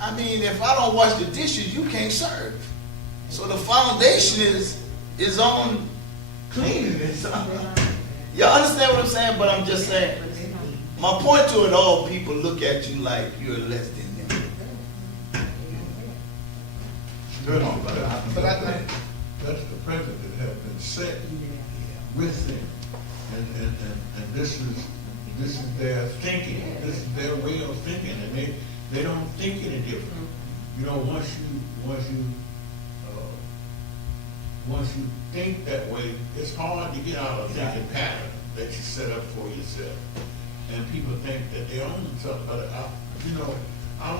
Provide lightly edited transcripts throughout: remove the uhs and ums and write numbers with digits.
I mean, if I don't wash the dishes, you can't serve. So the foundation is on cleanliness. Y'all understand what I'm saying? But I'm just saying, my point to it all, people look at you like you're less than them. But I think that's the precedent that has been set with them. And this is their thinking, this is their way of thinking, and they don't think any different. You know, once you think that way, it's hard to get out of thinking pattern that you set up for yourself. And people think that they own something, but I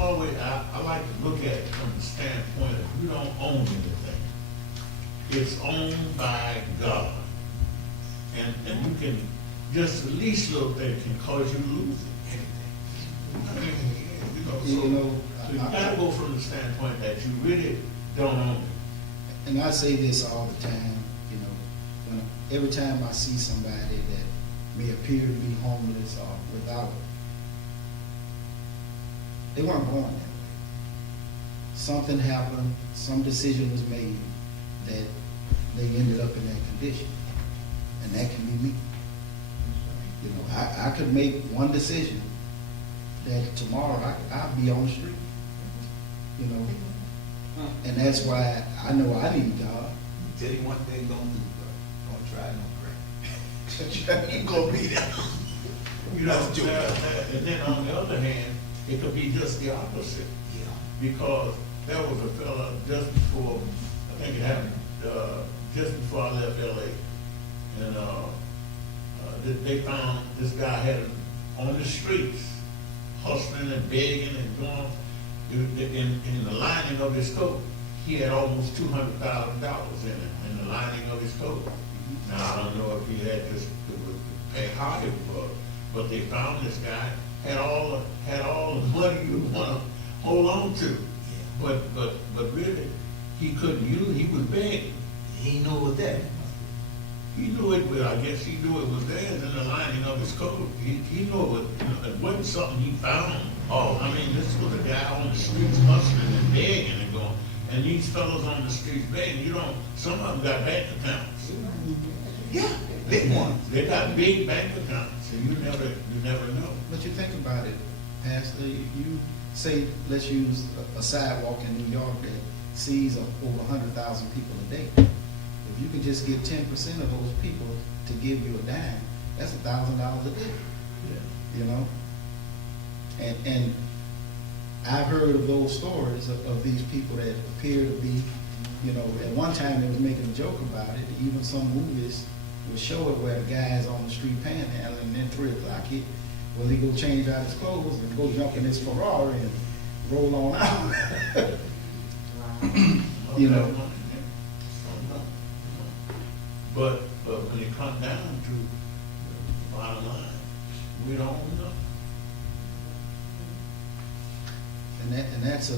like to look at it from the standpoint of you don't own anything. It's owned by God. And you can, just the least little thing can cause you to lose anything. So you gotta go from the standpoint that you really don't own it. And I say this all the time, every time I see somebody that may appear to be homeless or without, they weren't born that way. Something happened, some decision was made that they ended up in that condition. And that can be me. I could make one decision that tomorrow I'll be on the street. And that's why I know I need God. Tell you one thing, don't do, bro. Don't try no crack. You gonna be there. And then on the other hand, it could be just the opposite. Yeah. Because there was a fella just before, I think it happened just before I left LA. And they found this guy had on the streets, hustling and begging and going. In the lining of his coat, he had almost $200,000 in it, in the lining of his coat. Now, I don't know if he had just to pay higher for it, but they found this guy, had all the money you want to hold on to. But really, he couldn't use, he was begging. He knew it was there. He knew it, but I guess he knew it was there in the lining of his coat. He knew it wasn't something he found. Oh, I mean, this was a guy on the streets hustling and begging and going. And these fellows on the streets begging, some of them got bank accounts. Yeah, big ones. They got big bank accounts, and you never know. But you think about it, Pastor, you say, let's use a sidewalk in New York that sees over 100,000 people a day. If you could just get 10% of those people to give you a dime, that's $1,000 a day. Yeah. And I've heard of those stories of these people that appear to be, at one time they was making a joke about it. Even some movies would show it where the guy's on the street panhandling, and then 3 o'clock he go change out his clothes and go jump in his Ferrari and roll on out. But when it comes down to the bottom line, we don't know. And that's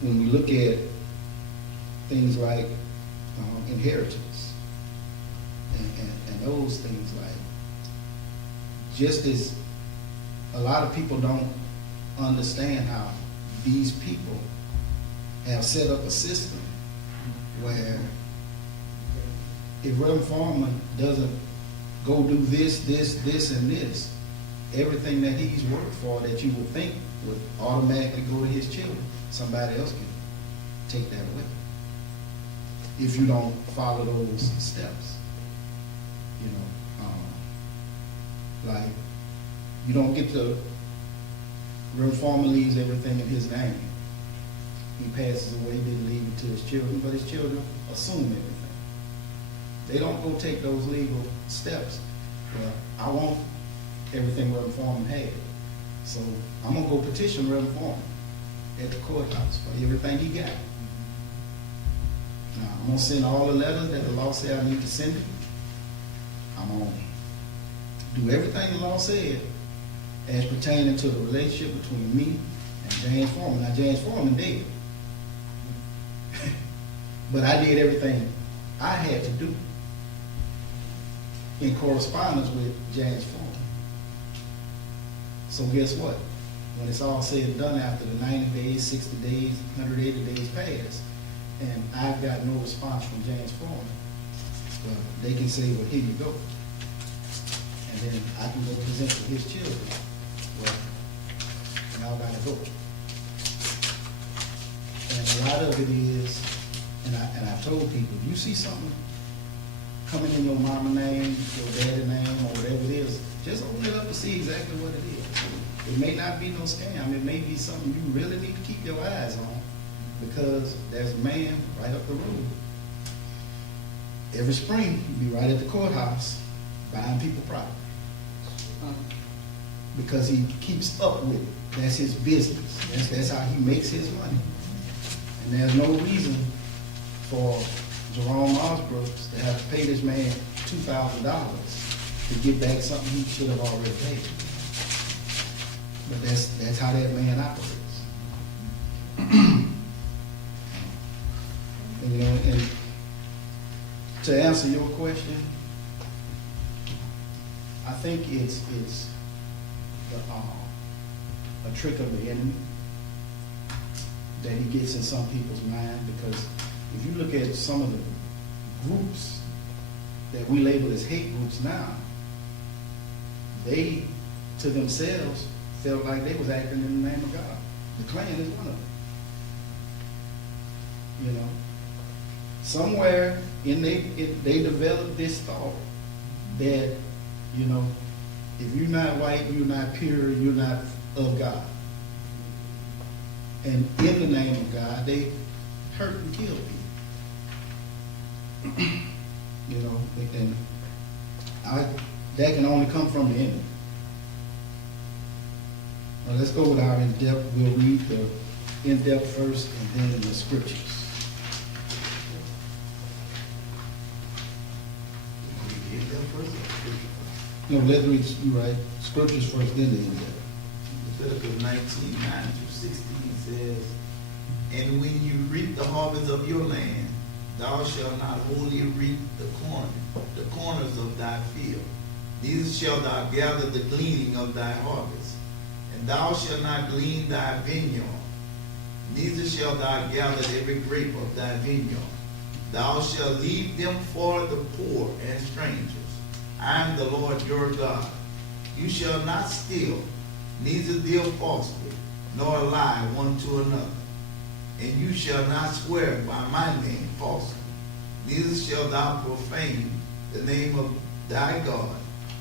when we look at things like inheritance and those things, like just as a lot of people don't understand how these people have set up a system where if Reverend Foreman doesn't go do this, and this, everything that he's worked for that you would think would automatically go to his children, somebody else can take that away. If you don't follow those steps. Like, you don't get to, Reverend Foreman leaves everything in his name. He passes away, didn't leave it to his children, but his children assume everything. They don't go take those legal steps. Well, I want everything Reverend Foreman had. So I'm going to go petition Reverend Foreman at the courthouse for everything he got. Now, I'm going to send all the letters that the law said I need to send him. I'm going to do everything the law said as pertaining to the relationship between me and James Foreman. Now, James Foreman did. But I did everything I had to do in correspondence with James Foreman. So guess what? when it's all said and done after the 90 days, 60 days, 180 days pass, and I've got no response from James Foreman, well, they can say, well, here you go. And then I can go present to his children. Well, y'all gotta go. And a lot of it is, and I told people, if you see something coming in your mama name, your daddy name, or whatever it is, just open it up and see exactly what it is. It may not be no scam. It may be something you really need to keep your eyes on, because there's a man right up the road. Every spring, he'll be right at the courthouse buying people property. Because he keeps up with it. That's his business. That's how he makes his money. And there's no reason for Jerome Osbrooks to have to pay this man $2,000 to get back something he should have already paid. But that's how that man operates. And, and to answer your question, I think it's a trick of the enemy that he gets in some people's mind, because if you look at some of the groups that we label as hate groups now, they to themselves felt like they was acting in the name of God. The Klan is one of them. You know, somewhere in they developed this thought that, you know, if you're not white, you're not pure, you're not of God. And in the name of God, they hurt and kill people. You know, and that can only come from the enemy. Now let's go with our in-depth. We'll read the in-depth first and then the scriptures. No, let's read, you're right, scriptures first, then the in-depth. Leviticus 19:9-16 says, and when you reap the harvest of your land, thou shalt not wholly reap the corners of thy field, neither shalt thou gather the gleaning of thy harvest. And thou shalt not glean thy vineyard, neither shalt thou gather every grape of thy vineyard. Thou shalt leave them for the poor and strangers. I am the Lord your God. You shall not steal, neither deal falsely, nor lie one to another. And you shall not swear by my name falsely, neither shalt thou profane the name of thy God.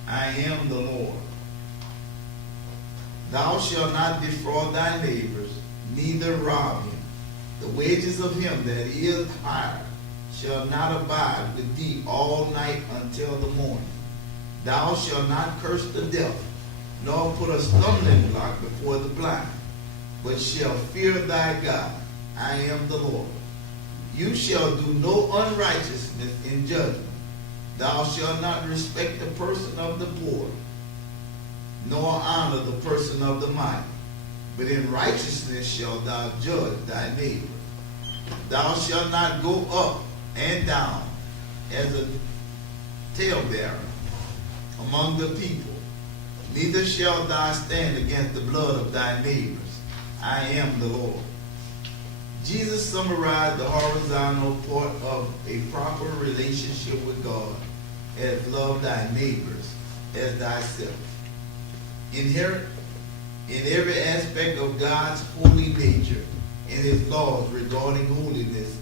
I am the Lord. Thou shalt not defraud thy neighbors, neither rob him. The wages of him that is hired shall not abide with thee all night until the morning. Thou shalt not curse the deaf, nor put a stumbling block before the blind, but shall fear thy God. I am the Lord. You shall do no unrighteousness in judgment. Thou shalt not respect the person of the poor, nor honor the person of the mighty, but in righteousness shalt thou judge thy neighbor. Thou shalt not go up and down as a talebearer among the people, neither shalt thou stand against the blood of thy neighbors. I am the Lord. Jesus summarized the horizontal part of a proper relationship with God as love thy neighbors as thyself. Inherent in every aspect of God's holy nature and his laws regarding holiness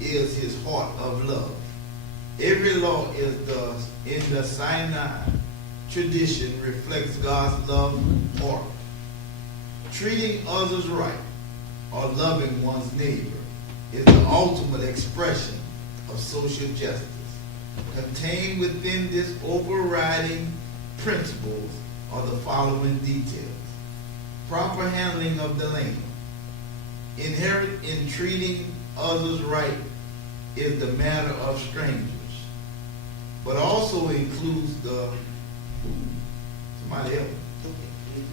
is his heart of love. Every law in the Sinai tradition reflects God's love heart. Treating others right or loving one's neighbor is the ultimate expression of social justice. Contained within this overriding principles are the following details. Proper handling of the land. Inherent in treating others right is the matter of strangers, but also includes the somebody else.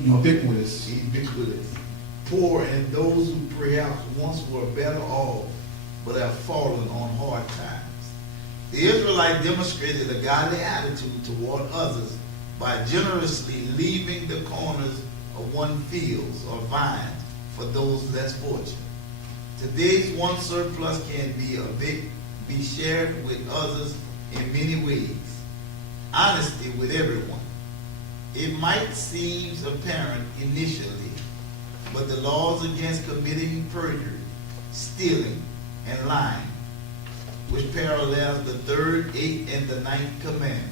Ubiquitous. Poor and those who perhaps once were better off but have fallen on hard times. The Israelites demonstrated a godly attitude toward others by generously leaving the corners of one fields or vines for those less fortunate. Today's one surplus can be shared with others in many ways. Honesty with everyone. It might seem apparent initially, but the laws against committing perjury, stealing, and lying, which parallels the third, eighth, and the ninth commandment,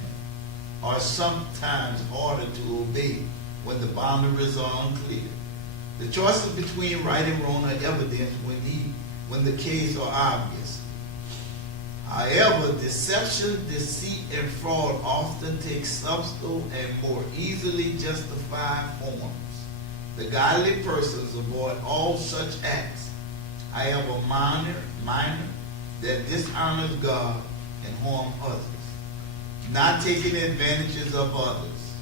are sometimes harder to obey when the boundaries are unclear. The choices between right and wrong are evident when the case are obvious. However, deception, deceit, and fraud often take subtle and more easily justified forms. The godly persons avoid all such acts. However, minor that dishonors God and harm others. Not taking advantages of others.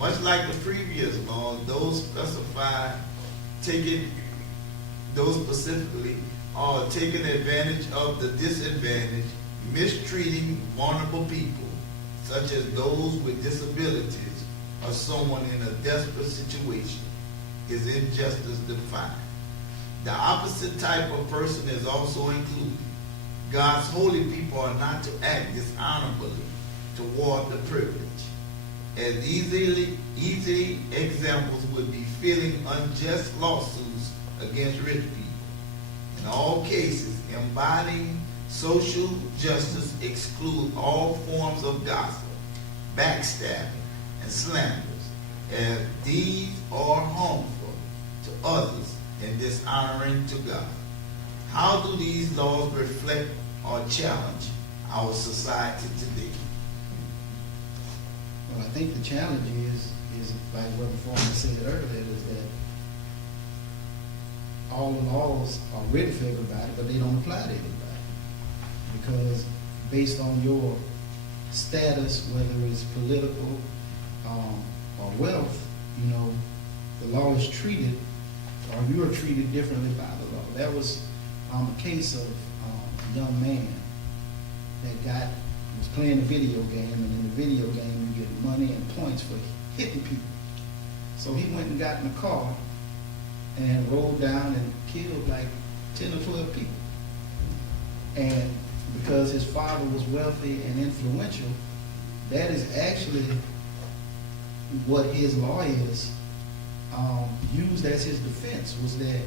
Much like the previous law, those specifically are taking advantage of the disadvantaged, mistreating vulnerable people, such as those with disabilities or someone in a desperate situation, is injustice defined. The opposite type of person is also included. God's holy people are not to act dishonorably toward the privilege. As easy examples would be filing unjust lawsuits against rich people. In all cases, embodying social justice excludes all forms of gossip, backstabbing, and slanders, as these are harmful to others and dishonoring to God. How do these laws reflect or challenge our society today? Well, I think the challenge is like what the former said earlier, is that all the laws are written for everybody, but they don't apply to everybody. Because based on your status, whether it's political or wealth, you know, the law is treated, or you are treated differently by the law. That was a case of a young man that was playing a video game, and in the video game you get money and points for hitting people. So he went and got in a car and rolled down and killed like 10 or 12 people. And because his father was wealthy and influential, that is actually what his lawyers used as his defense, was that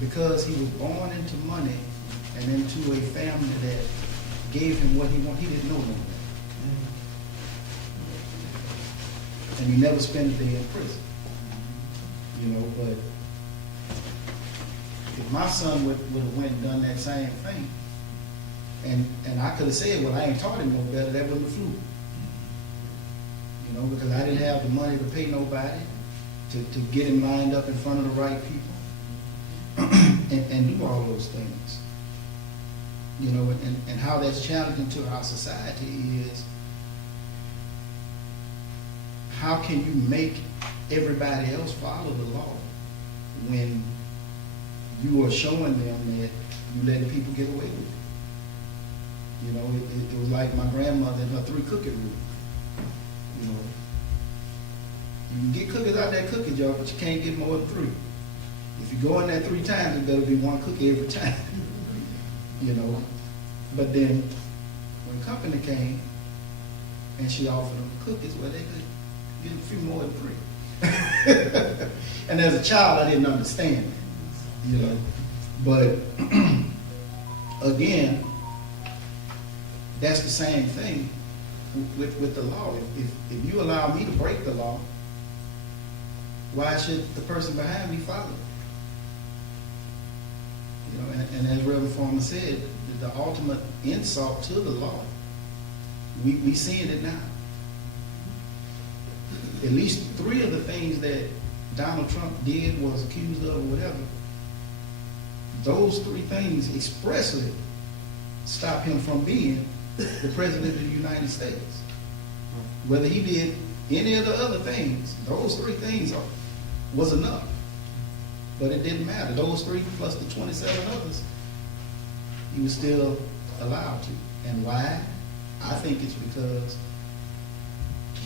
because he was born into money and into a family that gave him what he wanted, he didn't know no better. And he never spent a day in prison. You know, but if my son would have went and done that same thing, and I could have said, well, I ain't taught him no better, that wouldn't have flew. You know, because I didn't have the money to pay nobody to get him lined up in front of the right people and do all those things. You know, and how that's challenging to our society is, how can you make everybody else follow the law when you are showing them that you letting people get away with it? You know, it was like my grandmother and her 3 cookie rule. You know, you can get cookies out that cookie jar, but you can't get more than 3. If you go in there 3 times, it better be 1 cookie every time. You know, but then when company came and she offered them cookies, well, they could get a few more than 3. And as a child, I didn't understand that, you know. But again, that's the same thing with the law. If you allow me to break the law, why should the person behind me follow? You know, and as Reverend Foreman said, the ultimate insult to the law, we seeing it now. At least 3 of the things that Donald Trump did, was accused of, or whatever, those 3 things expressly stop him from being the President of the United States. Whether he did any of the other things, those 3 things was enough. But it didn't matter. Those 3 plus the 27 others, he was still allowed to. And why? I think it's because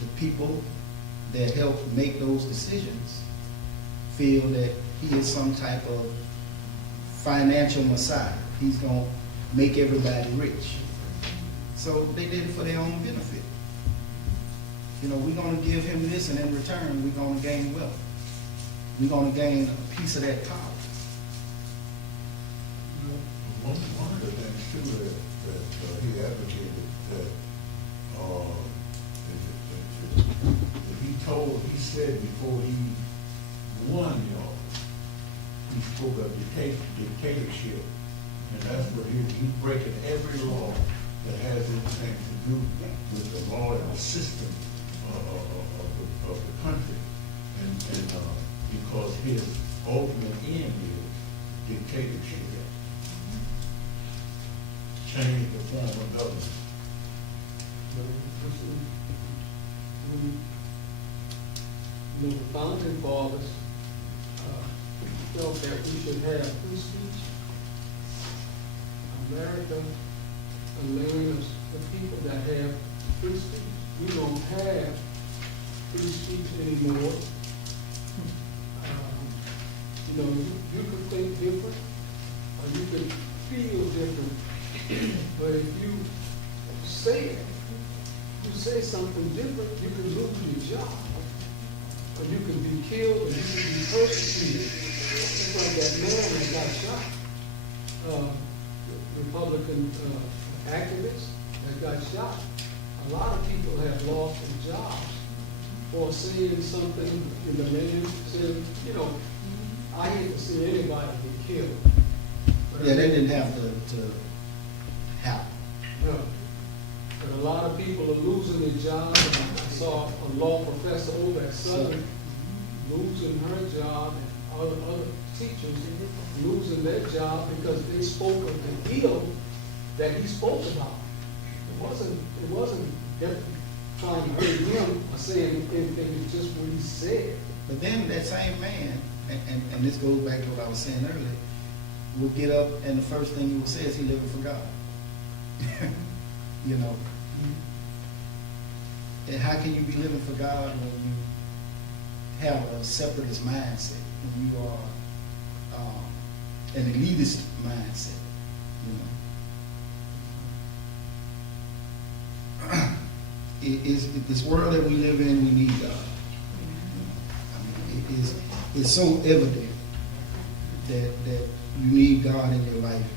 the people that helped make those decisions feel that he is some type of financial messiah. He's going to make everybody rich. So they did it for their own benefit. You know, we're going to give him this, and in return, we're going to gain wealth. We're going to gain a piece of that power. One of the things too that he advocated that he said before he won the office, he spoke of dictatorship, and that's what he's breaking every law that has anything to do with the law and the system of the country, and because his ultimate end is dictatorship. Change the form of government. The founding fathers felt that we should have free speech. America, a land of the people that have free speech. We don't have free speech anymore. You know, you could think different, or you could feel different. But if you say something different, you can lose your job, or you can be killed, or you can be persecuted. It's like that man that got shot, Republican activist that got shot. A lot of people have lost their jobs for saying something. The man said, you know, I hate to see anybody get killed. But Yeah, they didn't have to happen. no. But a lot of people are losing their jobs. I saw a law professor over at Southern losing her job, and other teachers losing their job because they spoke of the ill that he spoke about. It wasn't trying to hurt him or saying anything, it's just what he said. But then that same man, and this goes back to what I was saying earlier, will get up and the first thing he will say is he living for God. You know. And how can you be living for God when you have a separatist mindset, when you are an elitist mindset? You know. This world that we live in, we need God. I mean, it's so evident that you need God in your life,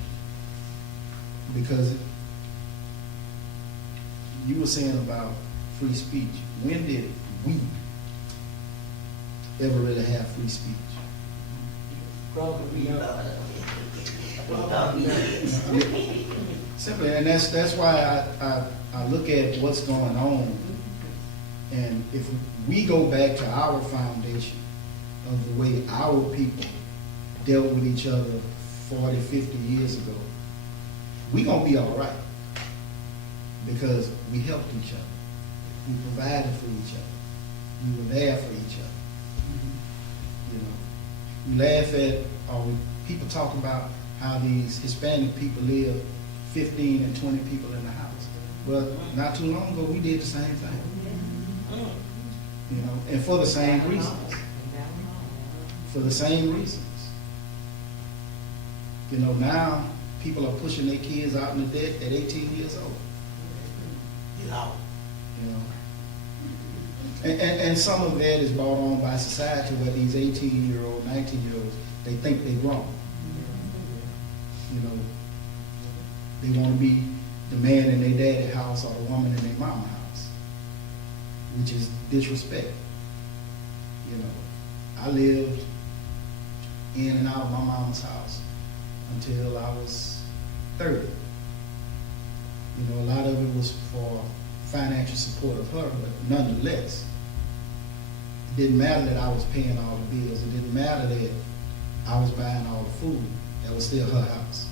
because you were saying about free speech. When did we ever really have free speech? Probably not. Simply, and that's why I look at what's going on, and if we go back to our foundation of the way our people dealt with each other 40, 50 years ago, we're going to be all right, because we helped each other. We provided for each other. We were there for each other. You know, we laugh at, people talk about how these Hispanic people live 15 and 20 people in the house. Well, not too long ago, we did the same thing. You know, and for the same reasons. For the same reasons. You know, now people are pushing their kids out in the debt at 18 years old. Get out. You know. And some of that is brought on by society, where these 18-year-old, 19-year-olds, they think they're grown. You know, they want to be the man in their daddy's house or the woman in their mama's house, which is disrespect. You know, I lived in and out of my mama's house until I was 30. You know, a lot of it was for financial support of her, but nonetheless, it didn't matter that I was paying all the bills. It didn't matter that I was buying all the food. That was still her house.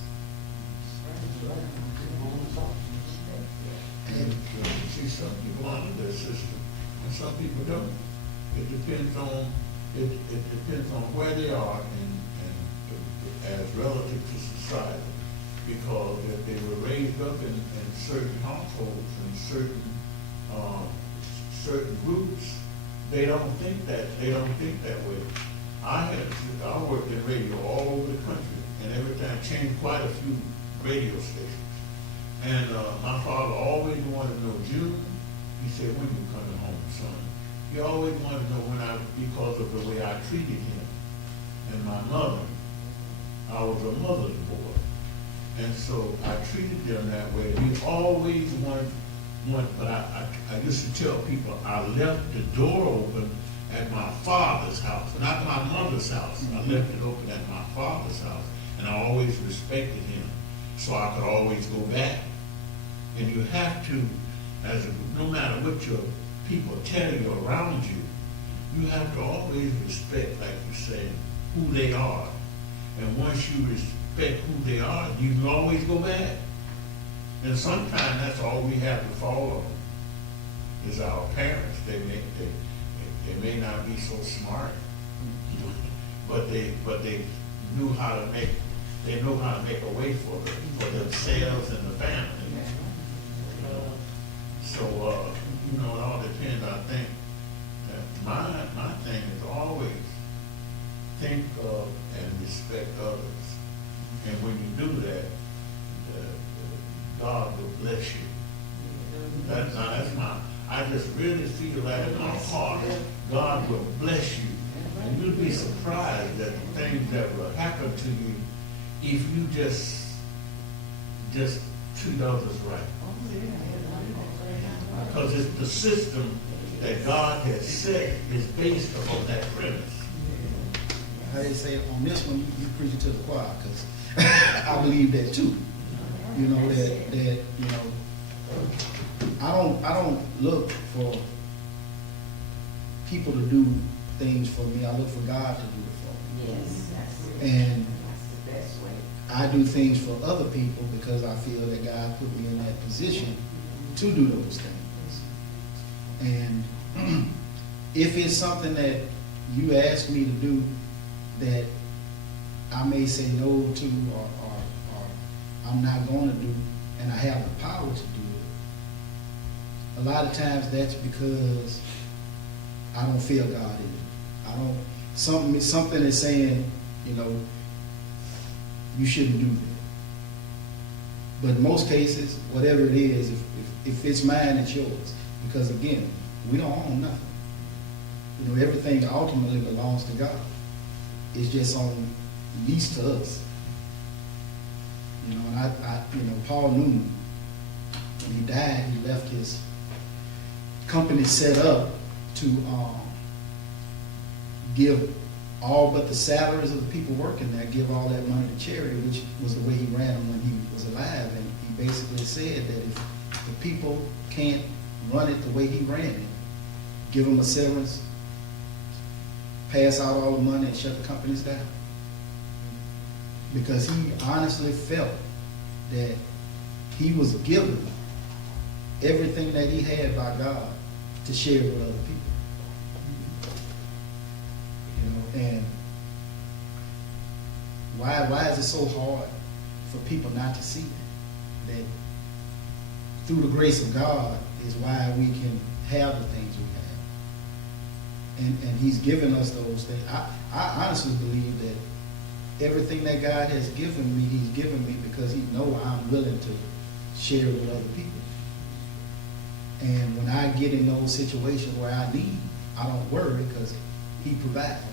And see, some people honor their system, and some people don't. It depends on where they are and as relative to society. Because if they were raised up in certain households and certain groups, they don't think that way. I I worked in radio all over the country, and every time changed quite a few radio stations. And my father always wanted to know, June, he said, when you coming home, son? He always wanted to know because of the way I treated him. And my mother, I was a mother's boy. And so I treated them that way. He always wanted, but I used to tell people I left the door open at my father's house, not my mother's house. I left it open at my father's house, and I always respected him, so I could always go back. And you have to, no matter what your people tell you around you, you have to always respect, like you said, who they are. And once you respect who they are, you can always go back. And sometimes that's all we have to follow is our parents. They may not be so smart, but they know how to make a way for themselves and the family. So it all depends. I think that my thing is always think of and respect others, and when you do that, God will bless you. I just really feel that in my heart, God will bless you. And you'll be surprised at the things that will happen to you if you just treat others right. Because it's the system that God has set is based upon that premise. How they say on this one, you preach it to the choir, because I believe that too. You know, that I don't look for people to do things for me. I look for God to do it for me. Yes, And that's the best way. I do things for other people because I feel that God put me in that position to do those things. And if it's something that you ask me to do that I may say no to or I'm not going to do, and I have the power to do it, a lot of times that's because I don't feel God in it. Something is saying, you shouldn't do that. But in most cases, whatever it is, if it's mine, it's yours. Because again, we don't own nothing. Everything ultimately belongs to God. It's just on lease to us. And Paul Newman, when he died, he left his company set up to give all but the salaries of the people working there, give all that money to charity, which was the way he ran them when he was alive. And he basically said that if the people can't run it the way he ran it, give them a severance, pass out all the money, and shut the companies down. Because he honestly felt that he was given everything that he had by God to share with other people. And why is it so hard for people not to see that through the grace of God is why we can have the things we have. And he's given us those things. I honestly believe that everything that God has given me, he's given me because he knows I'm willing to share with other people. And when I get in those situations where I need, I don't worry because he provides.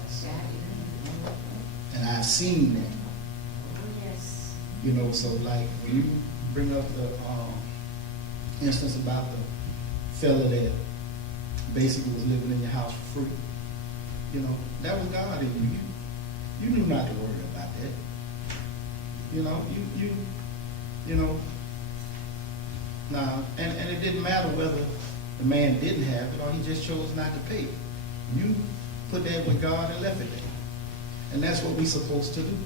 And I've seen that. Yes. So like when you bring up the instance about the fella that basically was living in your house for free, that was God in you. You knew not to worry about that. Now, and it didn't matter whether the man didn't have it or he just chose not to pay it. You put that with God and left it there. And that's what we're supposed to do.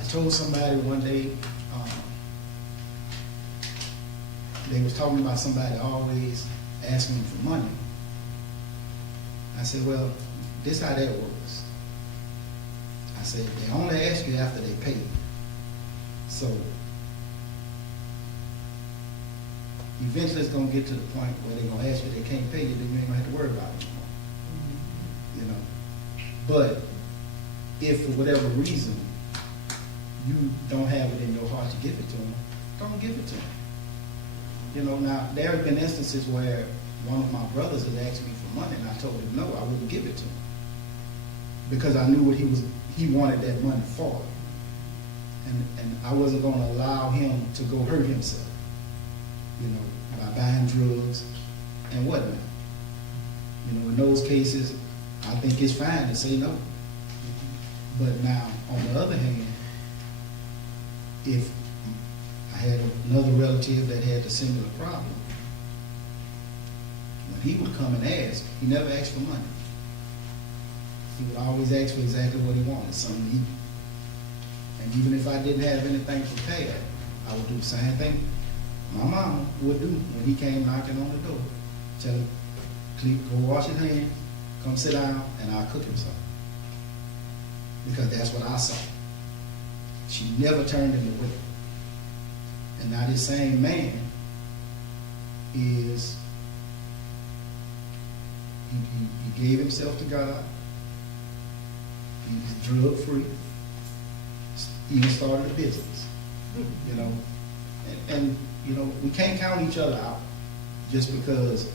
I told somebody one day, they was talking about somebody always asking for money. I said, well, this how that works. I said, they only ask you after they pay. So eventually it's gonna get to the point where they're gonna ask you, they can't pay you, then you ain't gonna have to worry about it anymore. You know, but if for whatever reason you don't have it in your heart to give it to them, don't give it to them. You know, now there have been instances where one of my brothers has asked me for money, and I told him no, I wouldn't give it to him because I knew what he wanted that money for, and I wasn't going to allow him to go hurt himself. You know, by buying drugs and whatnot. You know, in those cases, I think it's fine to say no. But now, on the other hand, if I had another relative that had a similar problem, when he would come and ask, he never asked for money. He would always ask for exactly what he wanted, something to eat. And even if I didn't have anything prepared, I would do the same thing my mama would do when he came knocking on the door. Tell him, please go wash your hands, come sit down, and I'll cook him something. Because that's what I saw. She never turned him away. And now this same man is, he gave himself to God. He's drug free. Even started a business. You know, and you know, we can't count each other out just because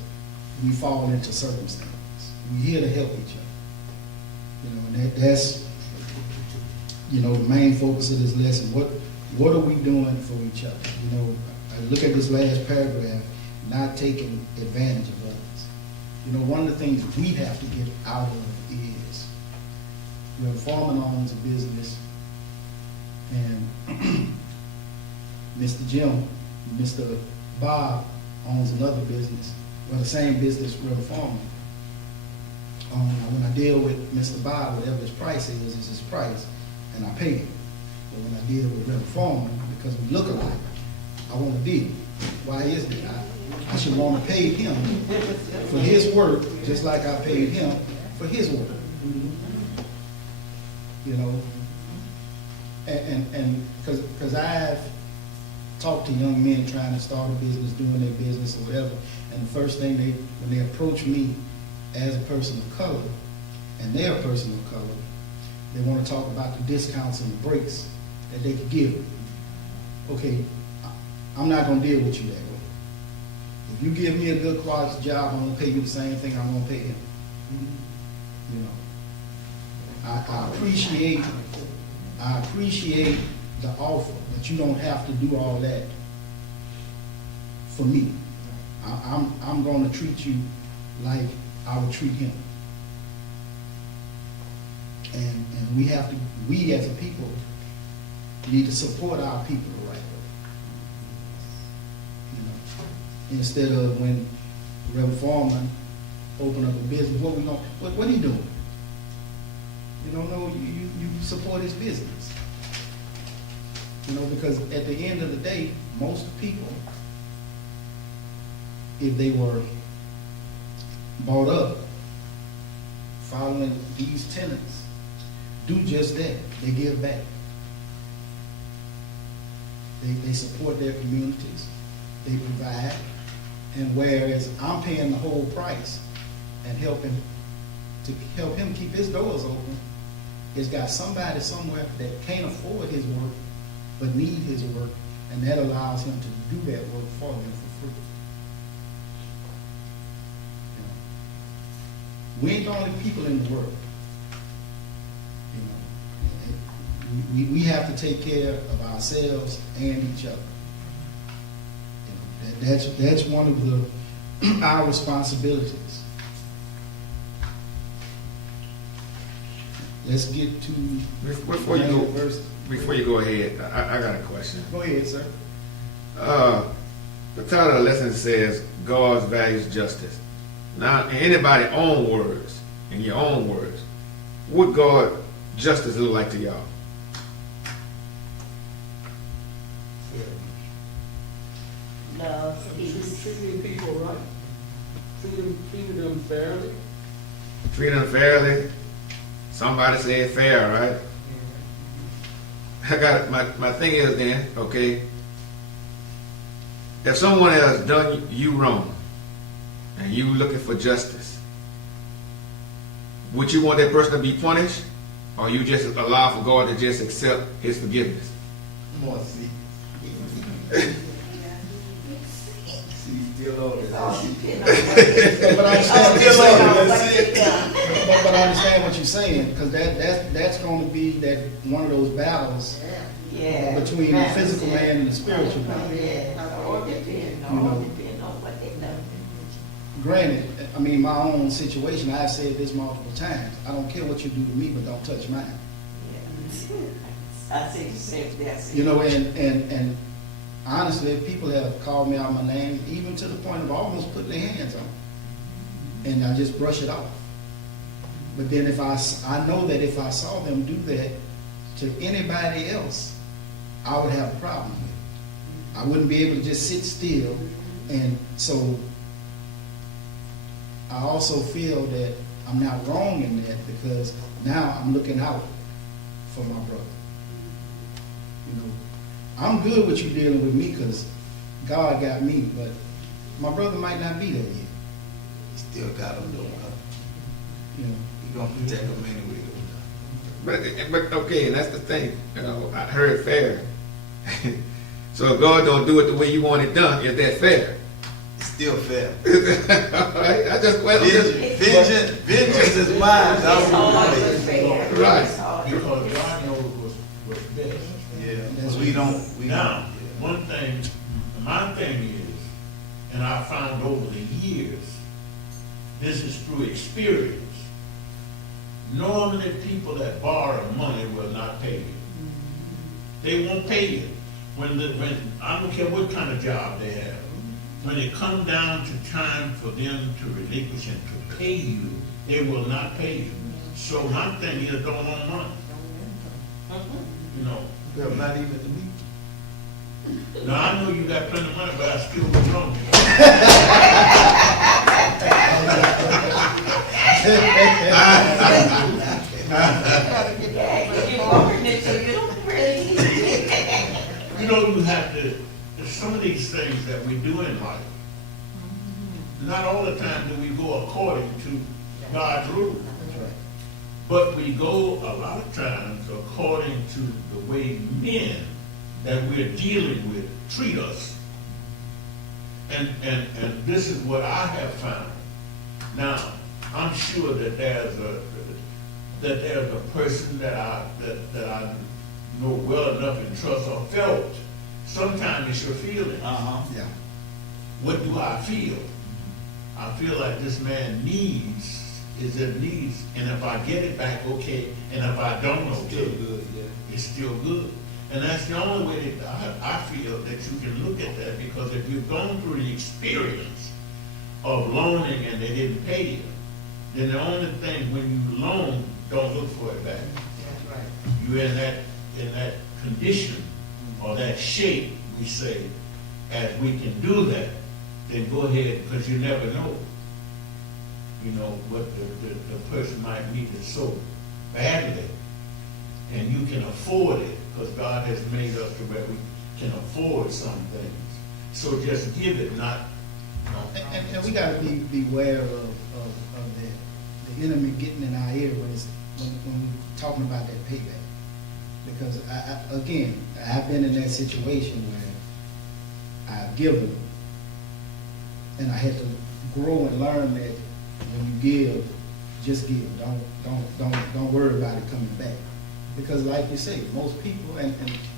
we fall into circumstances. We're here to help each other. You know, and that's, you know, the main focus of this lesson. What are we doing for each other? You know, I look at this last paragraph, not taking advantage of others. You know, one of the things we have to get out of is, you know, Foreman owns a business, and Mr. Jim, Mr. Bob owns another business, well, the same business we're the foreman. When I deal with Mr. Bob, whatever his price is his price, and I pay him. But when I deal with Reverend Foreman, because we look alike, I want a deal. Why is that? I should want to pay him for his work, just like I paid him for his work. You know, and because I've talked to young men trying to start a business, doing their business or whatever, and the first thing when they approach me as a person of color, and they're a person of color, they want to talk about the discounts and the breaks that they could give. Okay, I'm not going to deal with you that way. If you give me a good quality job, I'm going to pay you the same thing I'm going to pay him. You know, I appreciate the offer, but you don't have to do all that for me. I'm going to treat you like I would treat him. And we as a people need to support our people the right way. You know, instead of when Reverend Foreman open up a business, what are you doing? You don't know, you support his business. You know, because at the end of the day, most people, if they were brought up following these tenets, do just that. They give back. They support their communities. They provide. And whereas I'm paying the whole price and help him keep his doors open, it's got somebody somewhere that can't afford his work but need his work, and that allows him to do that work for him for free. You know, we ain't the only people in the world. You know, we have to take care of ourselves and each other. You know, that's one of our responsibilities. Let's get to before you go ahead. I got a question. Go ahead, sir. The title of the lesson says God values justice. Now, in anybody's own words, in your own words, what God justice look like to y'all? Love, peace. Treating people right, treating them fairly. Treat them fairly. Somebody said fair, right? I got it. My thing is then, okay, if someone has done you wrong and you looking for justice, would you want that person to be punished, or you just allow for God to just accept his forgiveness? Come on, see. See, still over there. But I understand what you're saying. But I understand what you're saying, because that's going to be that one of those battles Yeah. between the physical man and the spiritual man. Yeah. Or depend on what they done. Granted, I mean, my own situation, I've said this multiple times. I don't care what you do to me, but don't touch mine. Yeah. I say the same thing. You know, and honestly, people have called me out my name, even to the point of almost putting their hands on me. And I just brush it off. But then I know that if I saw them do that to anybody else, I would have a problem with it. I wouldn't be able to just sit still. And so I also feel that I'm not wrong in that, because now I'm looking out for my brother. You know, I'm good with you dealing with me because God got me, but my brother might not be there yet. Still got him doing it. You know, He gonna protect him anyway. But okay, and that's the thing. You know, I heard fair. So if God don't do it the way you want it done, is that fair? It's still fair. All right, Vengeance is mine. It's hard to fair. Right. It's hard to Because fair. God knows what's best. Yeah, we don't. Now, one thing, my thing is, and I found over the years, this is through experience. Normally, people that borrow money will not pay you. They won't pay you. When I don't care what kind of job they have, when it comes down to time for them to relinquish and to pay you, they will not pay you. So my thing is, don't loan money. You know. Well, not even to me. Now, I know you got plenty of money, but I still would loan you. But you're working it, so you don't really. You know, you have to, some of these things that we do in life, not all the time do we go according to God's rules. But we go a lot of times according to the way men that we're dealing with treat us. And this is what I have found. Now, I'm sure that there's a person that I know well enough and trust or felt. Sometimes it's your feeling. yeah. What do I feel? I feel like this man needs, and if I get it back, okay, and if I don't, okay. Still good, yeah. It's still good. And that's the only way that I feel that you can look at that, because if you've gone through the experience of loaning and they didn't pay you, then the only thing when you loan, don't look for it back. That's right. You're in that condition or that shape, we say, as we can do that, then go ahead, because you never know, you know, what the person might need it so badly. And you can afford it, because God has made us to where we can afford some things. So just give it, not. And we got to beware of that, the enemy getting in our ear when we're talking about that payback. Because again, I've been in that situation where I've given, and I had to grow and learn that when you give, just give. Don't worry about it coming back. Because like you say, most people, and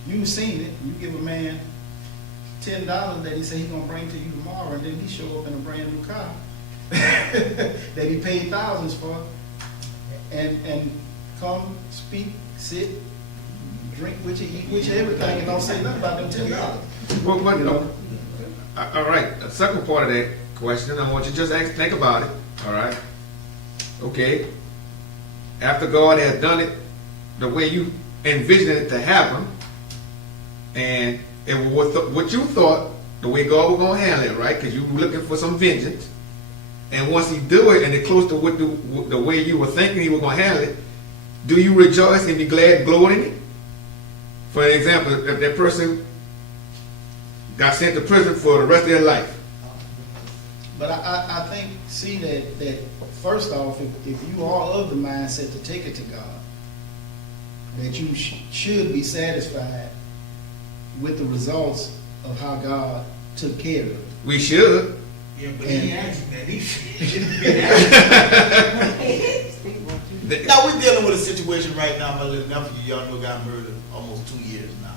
you've seen it, you give a man $10 that he said he's gonna bring to you tomorrow, and then he show up in a brand new car that he paid thousands for, and come, speak, sit, drink with you, eat with you, everything, and don't say nothing about them $10. Well, but, You know? all right, the second part of that question, I want you to just think about it, all right? Okay, after God has done it the way you envisioned it to happen, and it was what you thought, the way God was going to handle it, right? Because you were looking for some vengeance, and once he do it, and it close to what the way you were thinking he was going to handle it, do you rejoice and be glad, glory in it? For example, if that person got sent to prison for the rest of their life. But I think, see, that first off, if you are of the mindset to take it to God, that you should be satisfied with the results of how God took care of it. We should. Yeah, but he asked that, he shouldn't be asking. Now we're dealing with a situation right now. My little nephew, y'all know, got murdered almost 2 years now.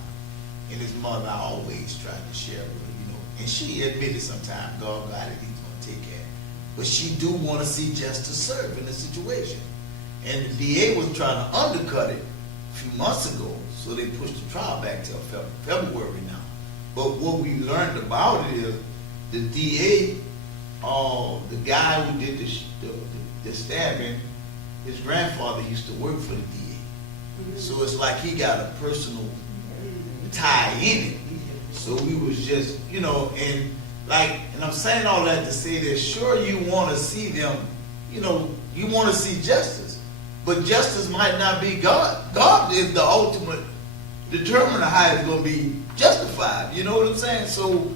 And his mother, I always tried to share with her, you know. And she admitted sometimes, God got it, he's gonna take care of it. But she do want to see justice served in the situation. And the DA was trying to undercut it a few months ago, so they pushed the trial back till February now. But what we learned about it is the DA, the guy who did the stabbing, his grandfather used to work for the DA. So it's like he got a personal tie in it. So we was just, you know, and I'm saying all that to say that sure you want to see them, you know, you want to see justice, but justice might not be God. God is the ultimate determiner how it's going to be justified. You know what I'm saying? So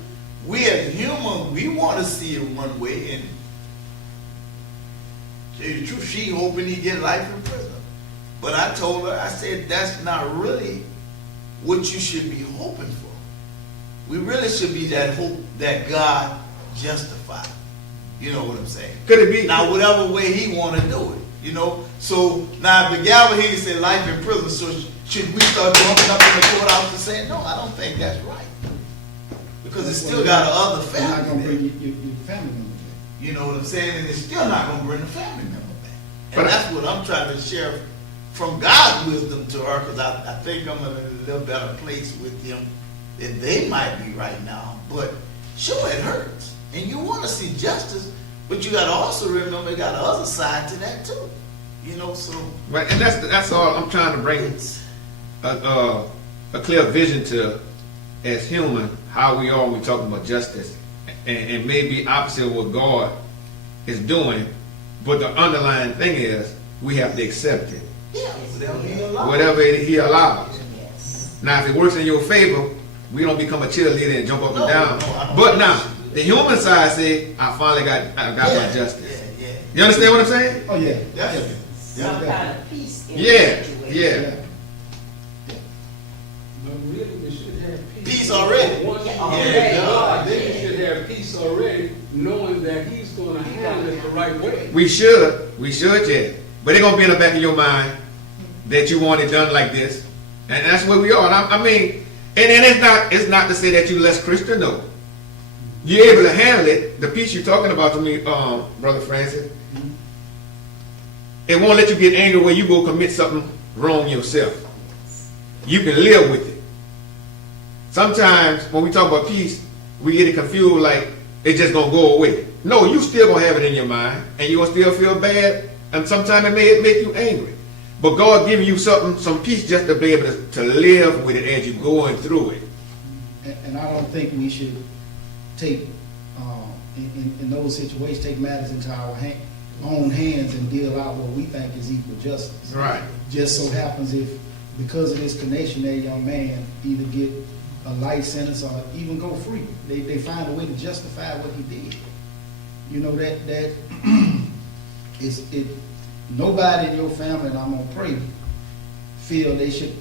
we as humans, we want to see it one way, and tell you the truth, she hoping he get life in prison. But I told her, I said, that's not really what you should be hoping for. We really should be that hope that God justified. You know what I'm saying? Could it be? Now, whatever way he want to do it, you know? So, now if the gavel here said life in prison, so should we start jumping up in the courthouse and saying, no, I don't think that's right. Because it's still got other You're not family gonna there. bring your family member back. You know what I'm saying? And it's still not going to bring the family member back. And But that's what I'm trying to share from God's wisdom to her, because I think I'm in a little better place with them than they might be right now. But sure, it hurts. And you want to see justice, but you got to also remember you got the other side to that too. You know, so. Right, and that's all I'm trying to bring a clear vision to, as human, how we are when we talking about justice, and maybe opposite of what God is doing, but the underlying thing is we have to accept it, Yeah, whatever he allows. whatever He allows. Yes. Now, if it works in your favor, we don't become a cheerleader and jump up No, and down. no, I don't But think now, we should do the that. human side say, I finally got my justice. Yeah, yeah. You understand what I'm saying? Oh, yeah. Definitely. Some kind of peace in Yeah, the situation. yeah. But really, we should have peace. Peace already. Once you Yeah, get already. God, then you should have peace already, knowing that He's going to handle it the right way. We should, yeah. But it's gonna be in the back of your mind that you want it done like this, and that's where we are. And I mean, and it's not to say that you less Christian, no. You're able to handle it. The peace you're talking about to me, Brother Francis, it won't let you get angry where you go commit something wrong yourself. You can live with it. Sometimes when we talk about peace, we get it confused like it's just gonna go away. No, you still gonna have it in your mind, and you gonna still feel bad, and sometimes it may make you angry. But God giving you some peace just to be able to live with it as you're going through it. And I don't think we should take, in those situations, take matters into our own hands and deal out what we think is equal justice. Right. Just so happens if, because of this connection, that young man either get a life sentence or even go free. They find a way to justify what he did. You know, that is it. Nobody in your family, and I'm gonna pray, feel they should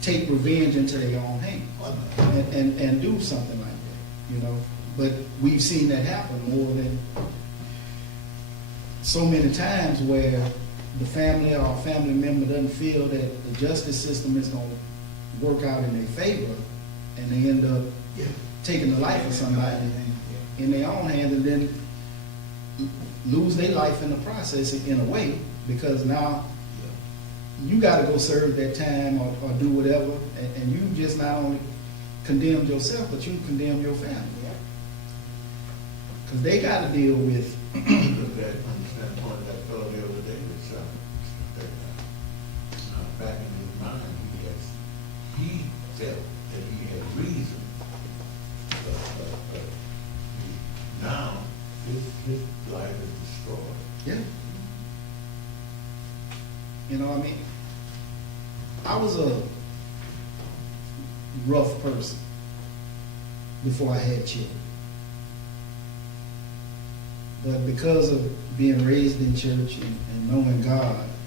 take revenge into their own hands and do something like that. You know, but we've seen that happen more than so many times where the family or a family member doesn't feel that the justice system is going to work out in their favor, and they end up taking the life of somebody in their own hands, and then lose their life in the process in a way, because now you got to go serve that time or do whatever, and you just not only condemned yourself, but you condemn your family. Because they got to deal with Because that, from the standpoint of that fellow the other day that shot, back in his mind, he felt that he had reason. But now, his life is destroyed. Yeah. You know what I mean? I was a rough person. before I had children. But because of being raised in church and knowing God,